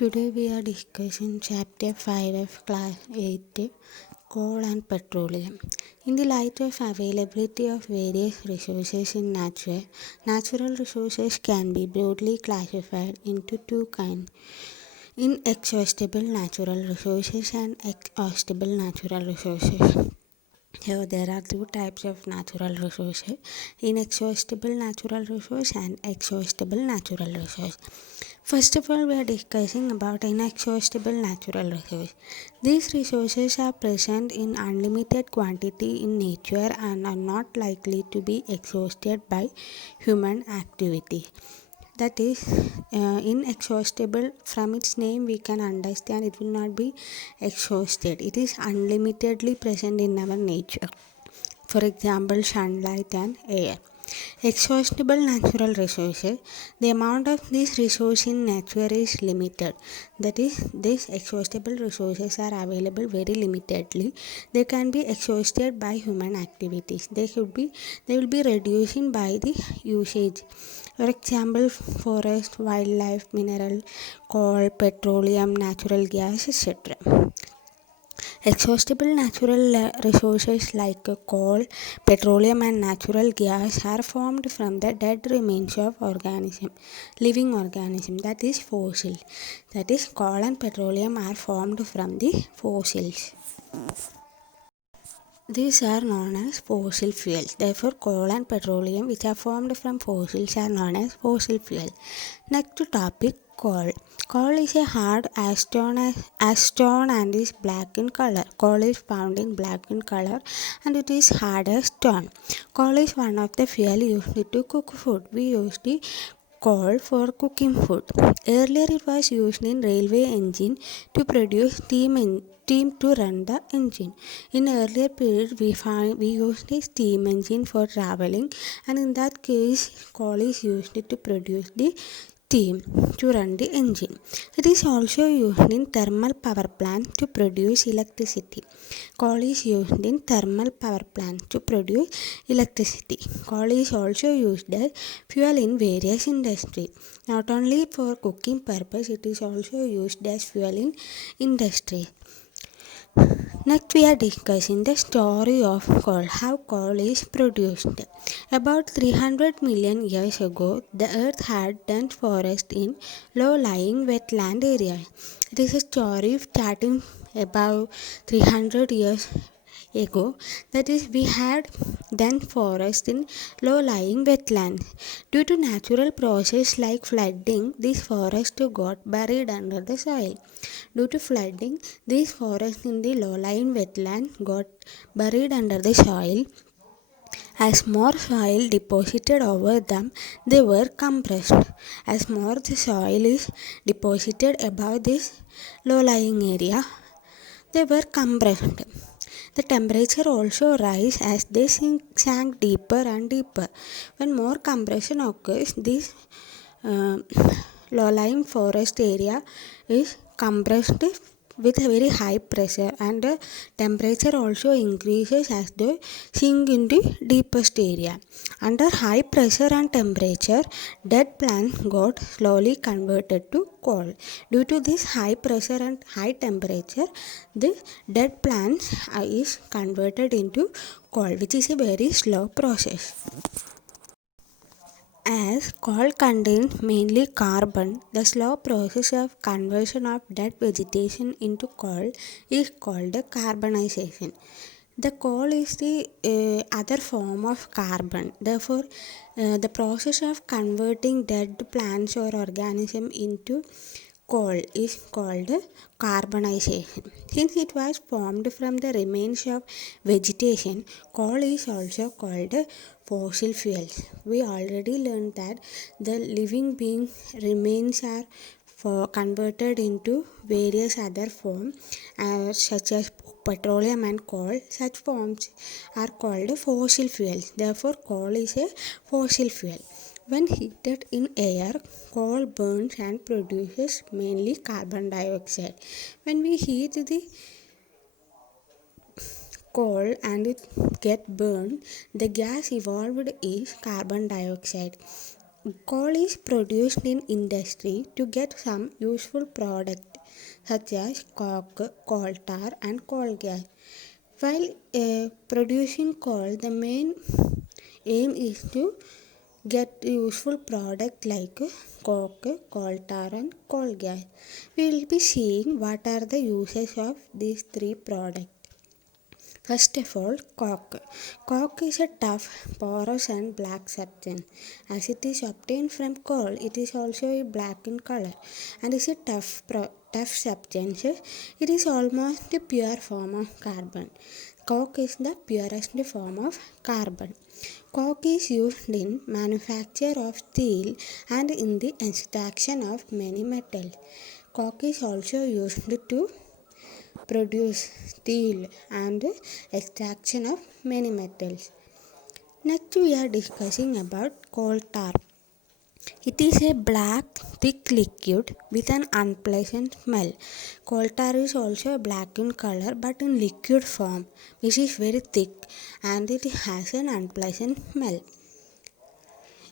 Today we are discussing chapter 5 of class 8, coal and petroleum. In the light of availability of various resources in nature, natural resources can be broadly classified into two kinds: inexhaustible natural resources and exhaustible natural resources. Here there are two types of natural resources: inexhaustible natural resource and exhaustible natural resource. First of all, we are discussing about inexhaustible natural resources. These resources are present in unlimited quantity in nature and are not likely to be exhausted by human activity. That is inexhaustible. From its name we can understand it will not be exhausted. It is unlimitedly present in our nature. For example, sunlight and air. Exhaustible natural resources. The amount of this resource in nature is limited. That is, these exhaustible resources are available very limitedly. They can be exhausted by human activities. They will be reducing by the usage. For example, forest, wildlife, mineral, coal, petroleum, natural gas, etc. Exhaustible natural resources like coal, petroleum and natural gas are formed from the dead remains of living organism, that is fossil. That is, coal and petroleum are formed from the fossils. These are known as fossil fuels. Therefore, coal and petroleum which are formed from fossils are known as fossil fuel. Next topic, coal. Coal is a hard as stone and is black in color. Coal is found in black in color and it is hard as stone. Coal is one of the fuel used to cook food. We use the coal for cooking food. Earlier it was used in railway engine to produce steam to run the engine. In earlier period we used the steam engine for traveling, and in that case coal is used to produce the steam to run the engine. It is also used in thermal power plant to produce electricity. Coal is used in thermal power plant to produce electricity. Coal is also used as fuel in various industries. Not only for cooking purpose, it is also used as fuel in industry. Next we are discussing the story of coal, how coal is produced. About 300 million years ago, the earth had dense forest in low-lying wetland areas. It is a story starting about 300 years ago, that is, we had dense forest in low-lying wetlands. Due to natural process like flooding, this forest got buried under the soil. Due to flooding, these forests in the low-lying wetland got buried under the soil. As more soil deposited over them, they were compressed. As more the soil is deposited above this low-lying area, they were compressed. The temperature also rise as they sank deeper and deeper. When more compression occurs, this low-lying forest area is compressed with a very high pressure, and the temperature also increases as they sink into deepest area. Under high pressure and temperature, dead plants got slowly converted to coal. Due to this high pressure and high temperature, the dead plants is converted into coal, which is a very slow process. As coal contains mainly carbon, the slow process of conversion of dead vegetation into coal is called carbonization. The coal is the other form of carbon. Therefore, the process of converting dead plants or organism into coal is called carbonization. Since it was formed from the remains of vegetation, coal is also called fossil fuels. We already learned that the living being remains are converted into various other forms such as petroleum and coal. Such forms are called fossil fuels. Therefore, coal is a fossil fuel. When heated in air, coal burns and produces mainly carbon dioxide. When we heat the coal and it get burned, the gas evolved is carbon dioxide. Coal is produced in industry to get some useful product such as coke, coal tar and coal gas. While producing coal, the main aim is to get useful product like coke, coal tar and coal gas. We will be seeing what are the uses of these three products. First of all, coke. Coke is a tough, porous and black substance. As it is obtained from coal, it is also black in color and is a tough substance. It is almost the pure form of carbon. Coke is the purest form of carbon. Coke is used in manufacture of steel and in the extraction of many metals. Coke is also used to produce steel and extraction of many metals. Next we are discussing about coal tar. It is a black, thick liquid with an unpleasant smell. Coal tar is also black in color but in liquid form, which is very thick and it has an unpleasant smell.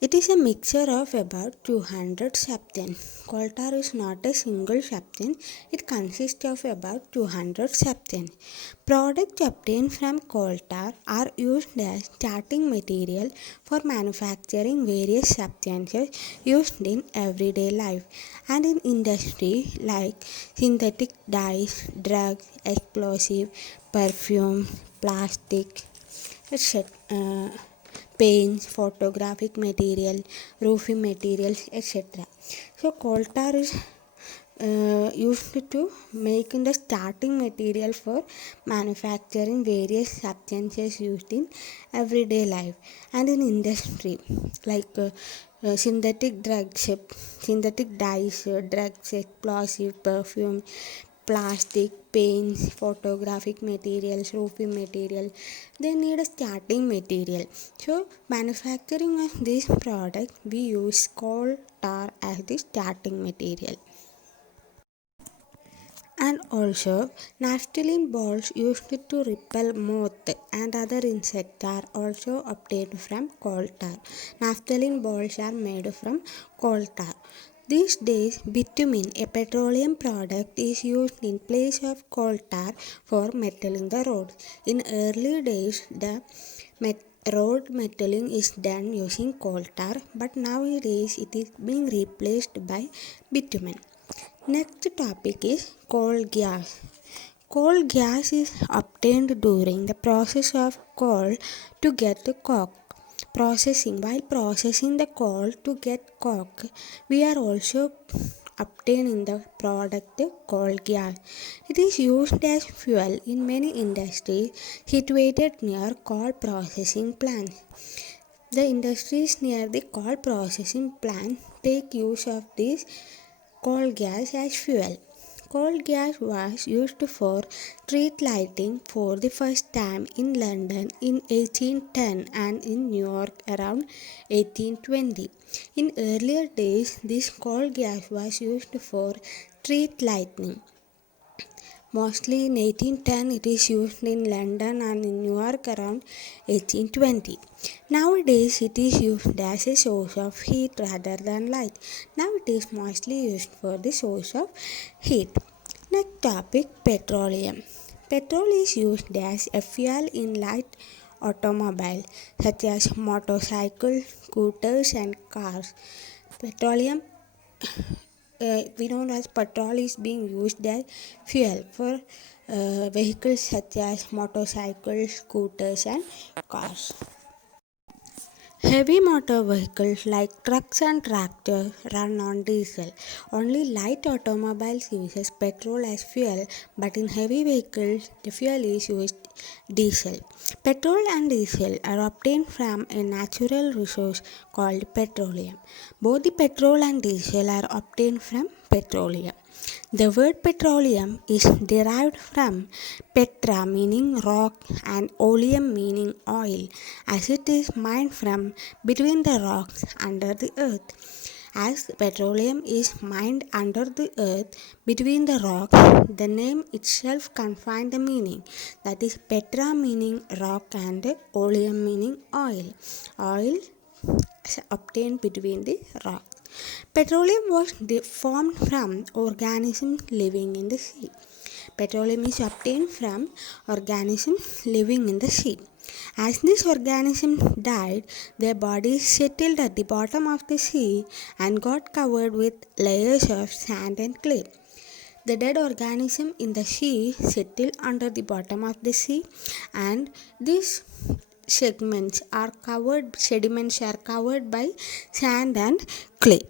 It is a mixture of about 200 substances. Coal tar is not a single substance, it consists of about 200 substances. Products obtained from coal tar are used as starting material for manufacturing various substances used in everyday life and in industry like synthetic dyes, drugs, explosive, perfume, plastic, etc. Paints, photographic material, roofing materials, etc. So coal tar is used to make the starting material for manufacturing various substances used in everyday life and in industry like synthetic drugs, synthetic dyes, drugs, explosive, perfume, plastic, paints, photographic materials, roofing material. They need a starting material. So manufacturing of this product, we use coal tar as the starting material. And also, naphthalene balls used to repel moth and other insects are also obtained from coal tar. Naphthalene balls are made from coal tar. These days, bitumen, a petroleum product, is used in place of coal tar for metaling the roads. In early days, the road metaling is done using coal tar, but nowadays it is being replaced by bitumen. Next topic is coal gas. Coal gas is obtained during the process of coal to get the coke. While processing the coal to get coke, we are also obtaining the product coal gas. It is used as fuel in many industries situated near coal processing plants. The industries near the coal processing plant take use of this coal gas as fuel. Coal gas was used for street lighting for the first time in London in 1810 and in New York around 1820. In earlier days, this coal gas was used for street lighting. Mostly in 1810 it is used in London and in New York around 1820. Nowadays it is used as a source of heat rather than light. Now it is mostly used for the source of heat. Next topic, petroleum. Petrol is used as a fuel in light automobiles such as motorcycles, scooters and cars. Petroleum we know as petrol is being used as fuel for vehicles such as motorcycles, scooters and cars. Heavy motor vehicles like trucks and tractors run on diesel. Only light automobiles uses petrol as fuel, but in heavy vehicles the fuel is used diesel. Petrol and diesel are obtained from a natural resource called petroleum. Both the petrol and diesel are obtained from petroleum. The word petroleum is derived from petra meaning rock and oleum meaning oil, as it is mined from between the rocks under the earth. As petroleum is mined under the earth between the rocks, the name itself confines the meaning, that is petra meaning rock and oleum meaning oil. Oil obtained between the rocks. Petroleum was formed from organisms living in the sea. Petroleum is obtained from organisms living in the sea. As these organisms died, their bodies settled at the bottom of the sea and got covered with layers of sand and clay. The dead organism in the sea settle under the bottom of the sea, and these sediments are covered by sand and clay.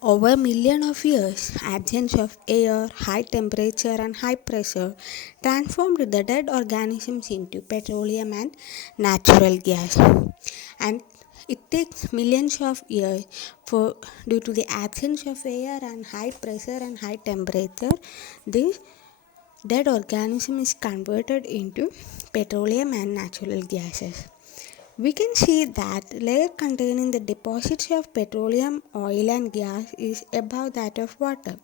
Over millions of years, absence of air, high temperature and high pressure transformed the dead organisms into petroleum and natural gas. And it takes millions of years for due to the absence of air and high pressure and high temperature, this dead organism is converted into petroleum and natural gases. We can see that layer containing the deposits of petroleum, oil and gas is above that of water,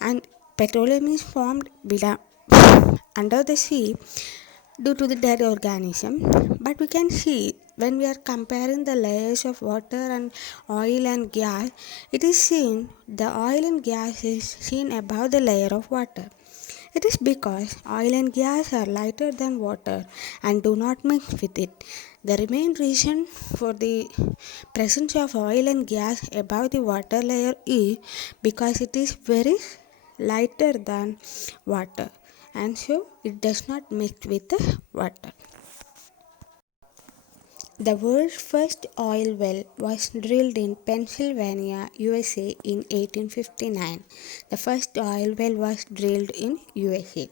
and petroleum is formed under the sea due to the dead organism. But we can see when we are comparing the layers of water and oil and gas, it is seen the oil and gas is seen above the layer of water. It is because oil and gas are lighter than water and do not mix with it. The main reason for the presence of oil and gas above the water layer is because it is very lighter than water, and so it does not mix with the water. The world's first oil well was drilled in Pennsylvania, USA in 1859. The first oil well was drilled in USA.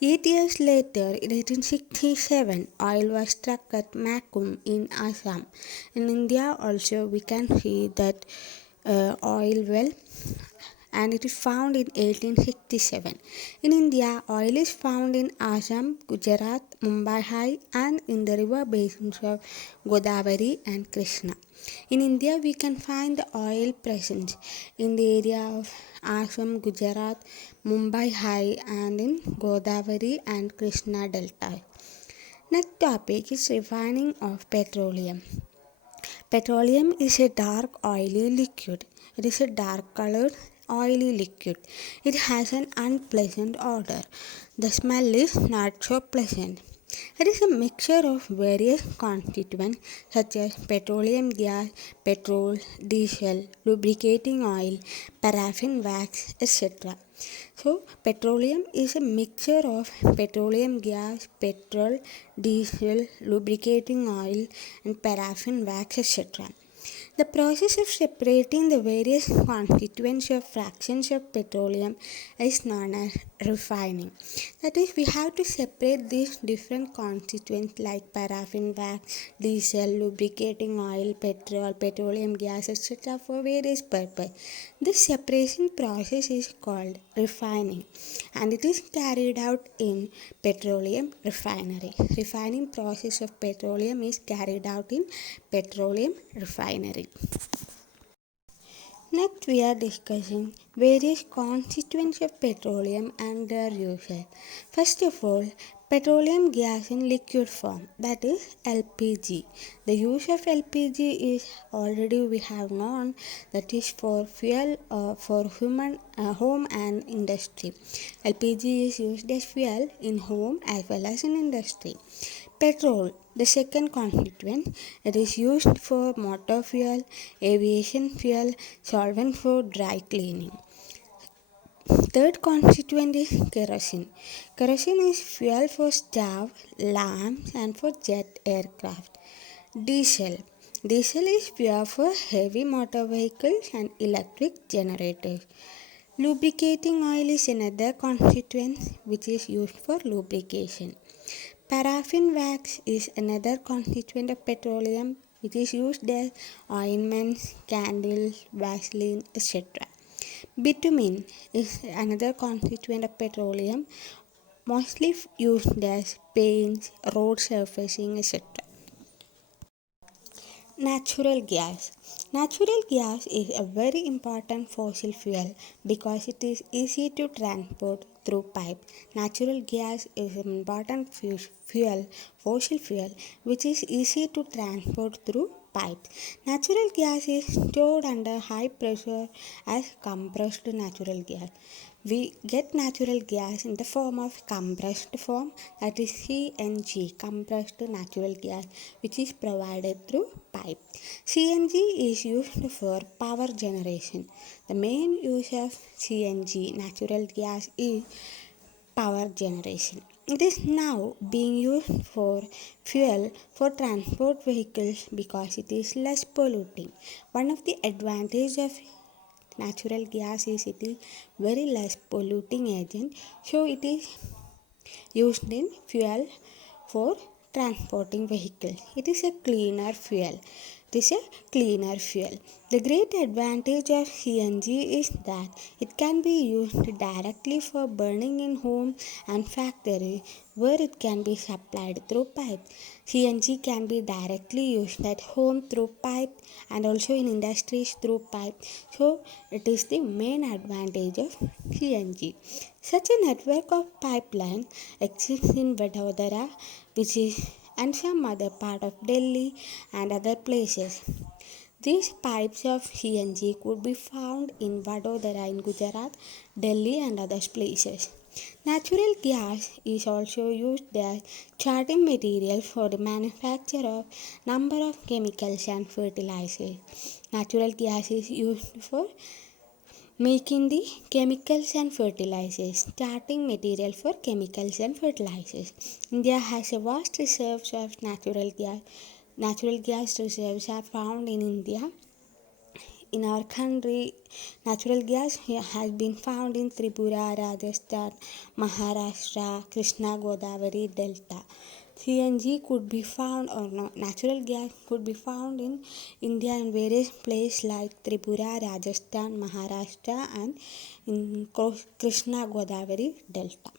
8 years later, in 1867, oil was struck at Makum in Assam. In India also we can see that oil well, and it is found in 1867. In India, oil is found in Assam, Gujarat, Mumbai High and in the river basins of Godavari and Krishna. In India, we can find the oil present in the area of Assam, Gujarat, Mumbai High and in Godavari and Krishna Delta. Next topic is refining of petroleum. Petroleum is a dark oily liquid. It is a dark colored oily liquid. It has an unpleasant odor. The smell is not so pleasant. It is a mixture of various constituents such as petroleum gas, petrol, diesel, lubricating oil, paraffin wax, etc. So, petroleum is a mixture of petroleum gas, petrol, diesel, lubricating oil, and paraffin wax, etc. The process of separating the various constituents or fractions of petroleum is known as refining. That is, we have to separate these different constituents like paraffin wax, diesel, lubricating oil, petrol, petroleum gas, etc. for various purposes. This separation process is called refining, and it is carried out in petroleum refinery. Refining process of petroleum is carried out in petroleum refinery. Next, we are discussing various constituents of petroleum and their uses. First of all, petroleum gas in liquid form, that is LPG. The use of LPG is already we have known, that is for fuel for human home and industry. LPG is used as fuel in home as well as in industry. Petrol, the second constituent, it is used for motor fuel, aviation fuel, solvent for dry cleaning. Third constituent is kerosene. Kerosene is fuel for stove, lamps and for jet aircraft. Diesel. Diesel is fuel for heavy motor vehicles and electric generators. Lubricating oil is another constituent which is used for lubrication. Paraffin wax is another constituent of petroleum which is used as ointments, candles, Vaseline, etc. Bitumen is another constituent of petroleum, mostly used as paints, road surfacing, etc. Natural gas. Natural gas is a very important fossil fuel because it is easy to transport through pipe. Natural gas is an important fossil fuel which is easy to transport through pipes. Natural gas is stored under high pressure as compressed natural gas. We get natural gas in the form of compressed form, that is CNG, compressed natural gas, which is provided through pipe. CNG is used for power generation. The main use of CNG natural gas is power generation. It is now being used for fuel for transport vehicles because it is less polluting. One of the advantages of natural gas is it is very less polluting agent, so it is used in fuel for transporting vehicles. It is a cleaner fuel. It is a cleaner fuel. The great advantage of CNG is that it can be used directly for burning in home and factory where it can be supplied through pipe. CNG can be directly used at home through pipe and also in industries through pipe. So it is the main advantage of CNG. Such a network of pipelines exists in Vadodara, which is and some other part of Delhi and other places. These pipes of CNG could be found in Vadodara in Gujarat, Delhi and other places. Natural gas is also used as starting material for the manufacture of number of chemicals and fertilizers. Natural gas is used for making the chemicals and fertilizers, starting material for chemicals and fertilizers. India has a vast reserves of natural gas. Natural gas reserves are found in India. In our country, natural gas has been found in Tripura, Rajasthan, Maharashtra, Krishna Godavari Delta. CNG could be found or no, natural gas could be found in India in various places like Tripura, Rajasthan, Maharashtra and in Krishna Godavari Delta.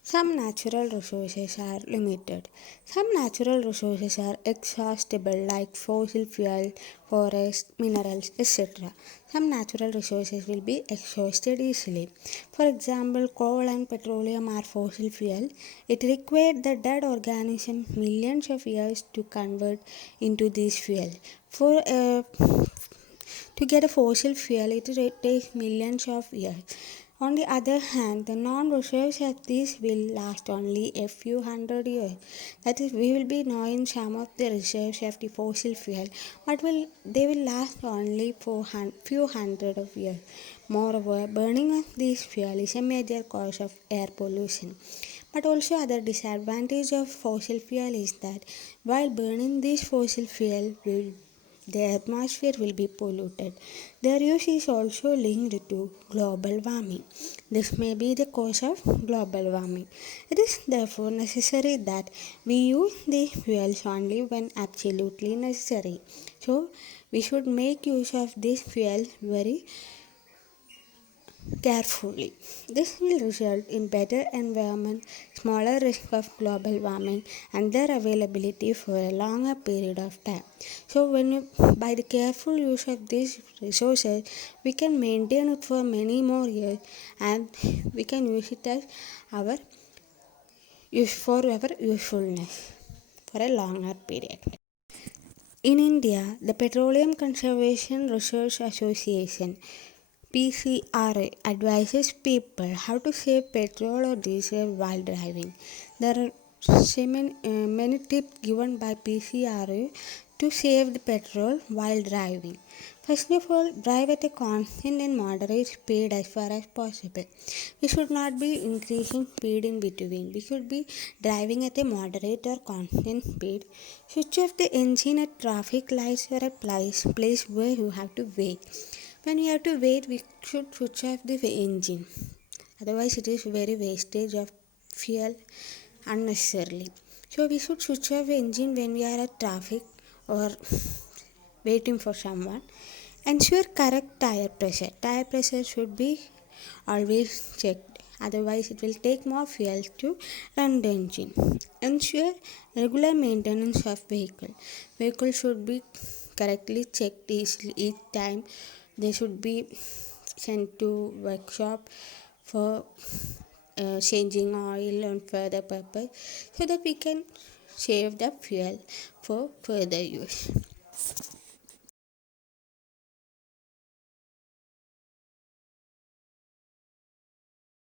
Some natural resources are limited. Some natural resources are exhaustible like fossil fuel, forests, minerals, etc. Some natural resources will be exhausted easily. For example, coal and petroleum are fossil fuel. It required the dead organism millions of years to convert into this fuel. To get a fossil fuel, it takes millions of years. On the other hand, the non-reserves of these will last only a few hundred years. That is, we will be knowing some of the reserves of the fossil fuel, but they will last only for few hundred of years. Moreover, burning of this fuel is a major cause of air pollution. But also other disadvantage of fossil fuel is that while burning this fossil fuel the atmosphere will be polluted. Their use is also linked to global warming. This may be the cause of global warming. It is therefore necessary that we use these fuels only when absolutely necessary. So, we should make use of this fuel very carefully. This will result in better environment, smaller risk of global warming, and their availability for a longer period of time. So, by the careful use of these resources, we can maintain it for many more years, and we can use it as our for our usefulness for a longer period. In India, the Petroleum Conservation Research Association PCRA advises people how to save petrol or diesel while driving. There are many tips given by PCRA to save the petrol while driving. First of all, drive at a constant and moderate speed as far as possible. We should not be increasing speed in between. We should be driving at a moderate or constant speed. Switch off the engine at traffic lights or at place where you have to wait. When we have to wait, we should switch off the engine. Otherwise, it is very wastage of fuel unnecessarily. So we should switch off the engine when we are at traffic or waiting for someone. Ensure correct tire pressure. Tire pressure should be always checked. Otherwise, it will take more fuel to run the engine. Ensure regular maintenance of vehicle. Vehicle should be correctly checked each time. They should be sent to workshop for changing oil and further purpose so that we can save the fuel for further use.